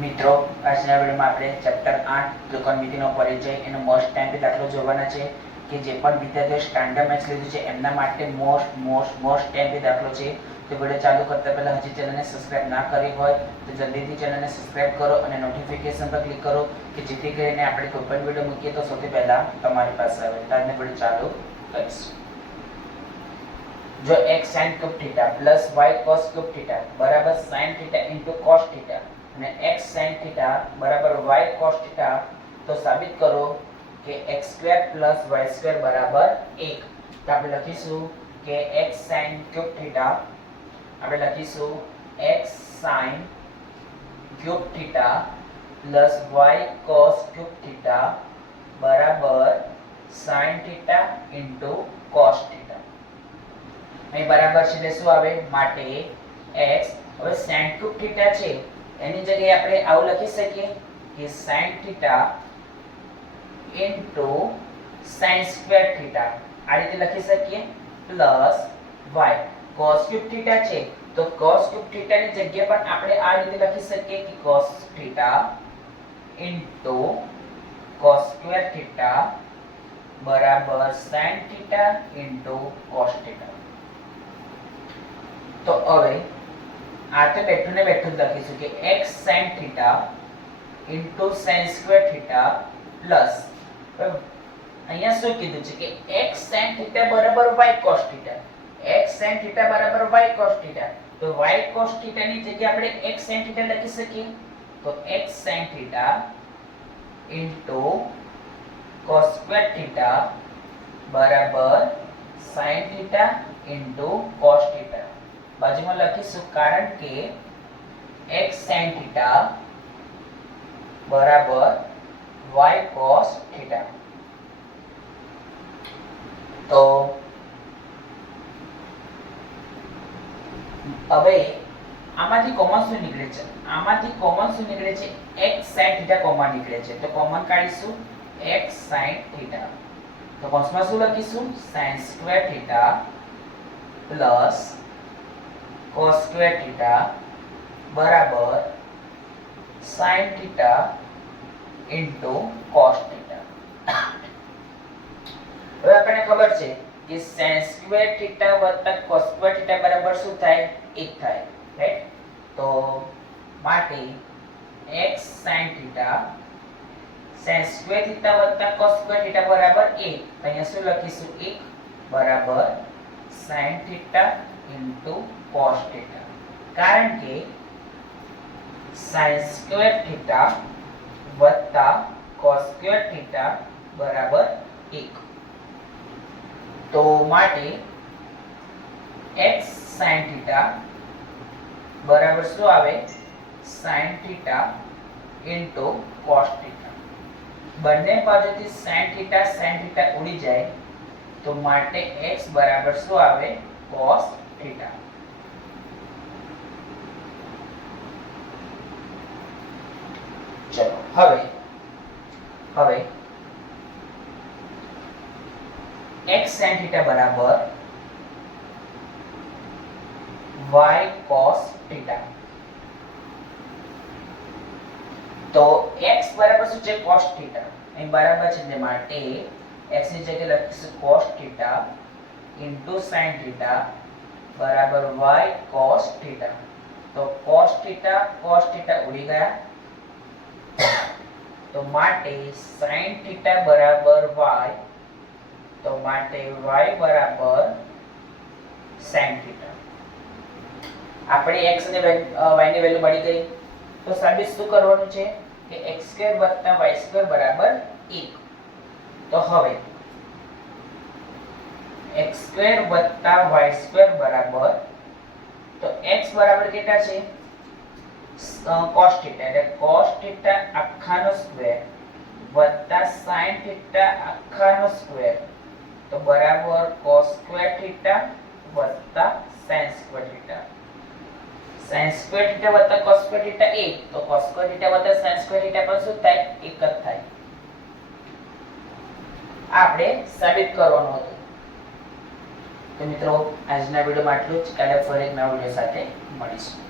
મિત્રો આજના વિડીયોમાં આપણે ચેપ્ટર 8 ત્રિકોણમિતિનો પરિચય એનો મોસ્ટ ટાઈમ દાખલો જોવાના છે કે જે પણ વિદ્યાર્થીઓ સ્ટાન્ડર્ડ મેથ્સ લીધું છે એમના માટે મોસ્ટ ટાઈમ દાખલો છે. તો વિડીયો ચાલુ કરતા પહેલા હજી ચેનલને સબસ્ક્રાઇબ ના કરી હોય તો જલ્દીથી ચેનલને સબસ્ક્રાઇબ કરો અને નોટિફિકેશન પર ક્લિક કરો કે જેથી કરીને આપણે કોઈ પણ વિડીયો મૂકીએ તો સૌથી પહેલા તમારી પાસે આવે. તો આજનો વિડીયો ચાલુ કરીશું. જો x sin cube theta plus y cos cube theta બરાબર sin theta into cos theta અને x sin theta બરાબર y cos theta તો સાબિત કરો કે x² + y² બરાબર 1. તો આપણે લખીશું કે x sin cube theta આપણે લખીશું x sin cube theta plus y cos cube theta બરાબર sin theta into cos theta. અહીં બરાબર છે એટલે શું આવે માટે x. હવે sin cube theta છે એની જગ્યાએ આપણે આવું લખી શકીએ કે sin theta into sin square theta આ રીતે લખી શકીએ plus y. cos cube theta છે તો cos cube theta ની જગ્યાએ પણ આપણે આ રીતે લખી શકીએ કે cos theta into cos square theta બરાબર sin theta into cos theta. તો હવે આ તો બેઠું ને બેઠું લખીશું કે x sin theta into sin square theta plus અહીંયા શું કીધું છે કે x sin theta બરાબર y cos theta. x sin theta બરાબર y cos theta. તો y cos theta ની જગ્યાએ આપણે x sin theta લખી શકીએ તો x sin theta into cos square theta બરાબર sin theta into cos theta. બાજુમાં લખીશું કારણ કે x sin theta બરાબર y cos theta. તો હવે આમાંથી કોમન શું નીકળે છે? આમાંથી કોમન શું નીકળે છે? x sin theta કોમન નીકળે છે. તો કોમન કાઢીશું x sin theta. તો કૌંસમાં શું લખીશું? sin square theta plus cos square theta બરાબર sin theta into cos theta. હવે આપણને ખબર છે કે sin square theta વત્તા cos square theta બરાબર શું થાય? 1 થાય, રાઈટ? તો માટે x sin theta sin square theta વત્તા cos square theta બરાબર 1. તો અહીંયા શું લખીશું? 1 બરાબર sin theta into cos theta. કારણ કે sin square theta વત્તા cos square theta બરાબર 1. તો માટે x sin theta બરાબર શું આવે? sin theta into cos theta. બંને બાજુથી sin theta ઉડી જાય તો માટે x બરાબર શું આવે? cos theta. ચલો હવે x sin theta બરાબર y cos theta. તો x બરાબર શું છે? cos theta. અહીં બરાબર છે એટલે માટે x ની જગ્યાએ લખીશું cos theta into sin theta બરાબર y cos theta. તો cos theta ઉડી ગયા તો માટે sin theta બરાબર y. તો માટે y બરાબર sin theta. આપણે x અને y ની વેલ્યુ મળી ગઈ. તો સાબિત શું કરવાનું છે કે x² + y² બરાબર 1. તો હવે x² + y² બરાબર તો x બરાબર કેટલા છે? cos theta એટલે cos theta આખાનો સ્ક્વેર વત્તા sin theta આખાનો સ્ક્વેર તો બરાબર cos square theta વત્તા sin square theta. sin square theta વત્તા cos square theta 1. તો cos square theta વત્તા sin square theta પણ શું થાય? 1 જ થાય. આપણે સાબિત કરવાનું હતું. તો મિત્રો આજના વિડિયોમાં આટલું જ. કાલે ફરી એક નવા વિડિયો સાથે મળીશું.